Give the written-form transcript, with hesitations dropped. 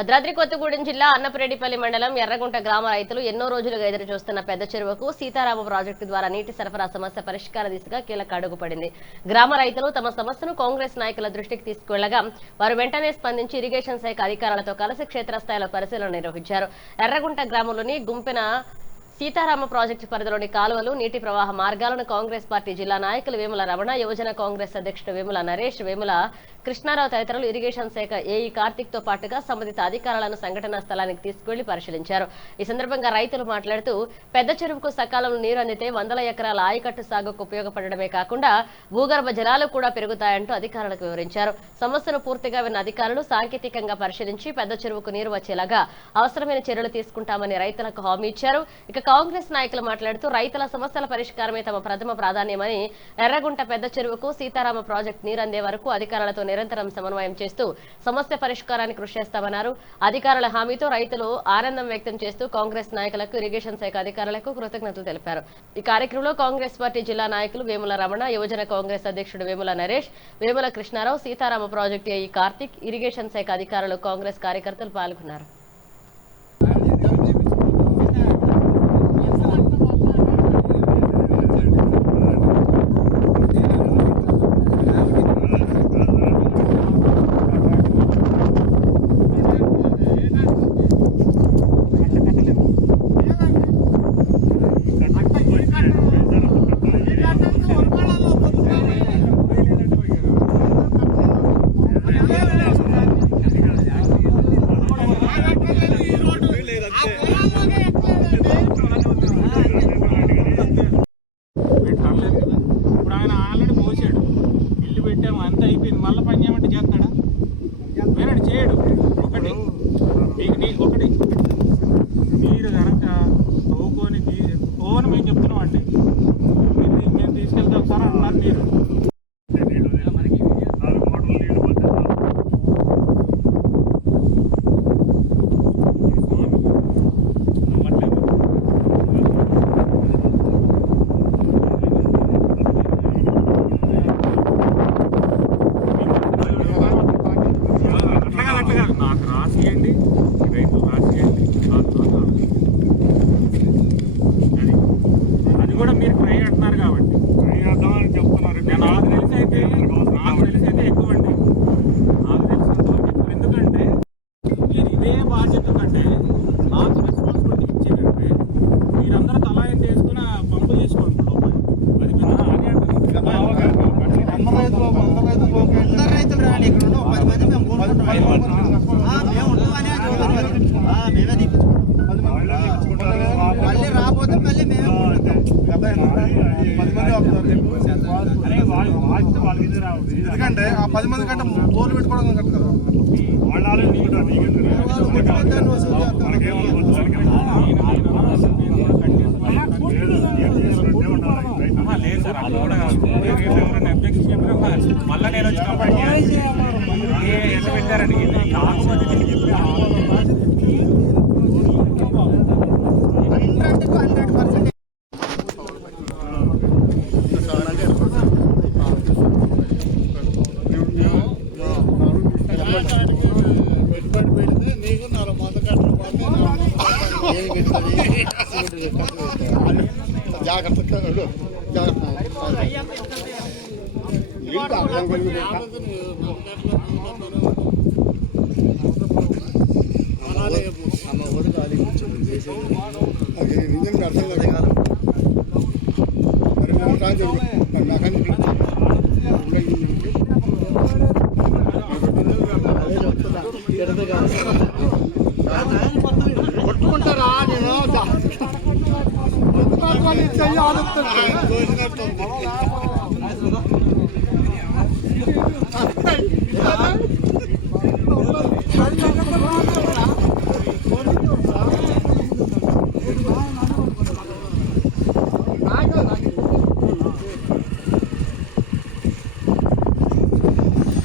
భద్రాద్రి కొత్తగూడెం జిల్లా అన్నపరెడ్డిపల్లి మండలం ఎర్రగుంట గ్రామ రైతులు ఎన్నో రోజులుగా ఎదురు చూస్తున్న పెద్ద చెరువుకు సీతారామ ప్రాజెక్టు ద్వారా నీటి సరఫరా సమస్య పరిష్కార దిశగా కీలక అడుగు పడింది. గ్రామ రైతులు తమ సమస్యను కాంగ్రెస్ నాయకుల దృష్టికి తీసుకువెళ్లగా వారు వెంటనే స్పందించి ఇరిగేషన్ శాఖ అధికారులతో కలిసి క్షేత్రస్థాయిలో పరిశీలన నిర్వహించారు. ఎర్రగుంట గ్రామంలోని గుంపెన సీతారామ ప్రాజెక్టు పరిధిలోని కాలువలు, నీటి ప్రవాహ మార్గాలను కాంగ్రెస్ పార్టీ జిల్లా నాయకులు వేముల రమణ, యువజన కాంగ్రెస్ అధ్యక్షుడు వేముల నరేష్, వేముల కృష్ణారావు తదితరులు ఇరిగేషన్ శాఖ ఏఈ కార్తిక్ తో పాటుగా సంబంధిత అధికారులను సంఘటనా స్థలానికి తీసుకువెళ్లి పరిశీలించారు. ఈ సందర్భంగా రైతులు మాట్లాడుతూ పెద్ద చెరువుకు సకాలంలో నీరు అందితే 100 ఎకరాల ఆయకట్టు సాగుకు ఉపయోగపడడమే కాకుండా భూగర్భ జలాలు కూడా పెరుగుతాయంటూ అధికారులకు వివరించారు. సమస్యను పూర్తిగా విన్న అధికారులు సాంకేతికంగా పరిశీలించి పెద్ద చెరువుకు నీరు వచ్చేలాగా అవసరమైన చర్యలు తీసుకుంటామని రైతులకు హామీ ఇచ్చారు. ఇక కాంగ్రెస్ నాయకులు మాట్లాడుతూ రైతుల సమస్యల పరిష్కారమే తమ ప్రథమ ప్రాధాన్యమని, ఎర్రగుంట పెద్ద చెరువుకు సీతారామ ప్రాజెక్టు నీరు అందే వరకు అధికారులతో నిరంతరం సమన్వయం చేస్తూ సమస్య పరిష్కారానికి కృషి చేస్తామన్నారు. అధికారుల హామీతో రైతులు ఆనందం వ్యక్తం చేస్తూ కాంగ్రెస్ నాయకులకు, ఇరిగేషన్ శాఖ అధికారులకు కృతజ్ఞతలు తెలిపారు. ఈ కార్యక్రమంలో కాంగ్రెస్ పార్టీ జిల్లా నాయకులు వేముల రమణ, యువజన కాంగ్రెస్ అధ్యక్షుడు Vemula Naresh, Vemula Krishnarao, Sitarama project AE Karthik, irrigation శాఖ అధికారులు, కాంగ్రెస్ కార్యకర్తలు పాల్గొన్నారు. అంత అయిపోయింది, మళ్ళీ పని చేయమంటే చేస్తాడా? వేరే చేయడు. ఒకటి మీరు కనుక తోకొని మేము చెప్తున్నాం అండి, మేము తీసుకెళ్తాం సార్ అన్నారు. మీరు నాకు రాసియండి, రైతు రాసియండి, అది కూడా మీరు ట్రై అంటున్నారు కాబట్టి ట్రై చేద్దామని చెప్తున్నారు. నాకు తెలిసి అయితే ఎక్కువ అండి, నాకు తెలిసినంత ఎక్కువ. ఎందుకంటే మీరు ఇదే బాధ్యత కంటే నాకు రెస్పాన్సిబిలిటీ ఇచ్చేటంటే మీరందరూ తలా చేసుకుని పంపు చేసుకోండి లోపల. అది అందరు రైతులు రాని ఇక్కడ 10 మంది మేము మళ్ళీ రాకపోతే మళ్ళీ మేమే ఎందుకంటే ఆ 10 మంది కంటే తోలు పెట్టుకోవడం కదా లేదు సార్, అది కూడా ఎవరైనా అబ్జెక్షన్ చెప్పినా మళ్ళీ నేను వచ్చి కంప్లైంట్ చేయాలి. ఎట్లా పెట్టారండి జాగ్రత్తగా కొట్టుకుంటారా నేను చెయ్యాలి.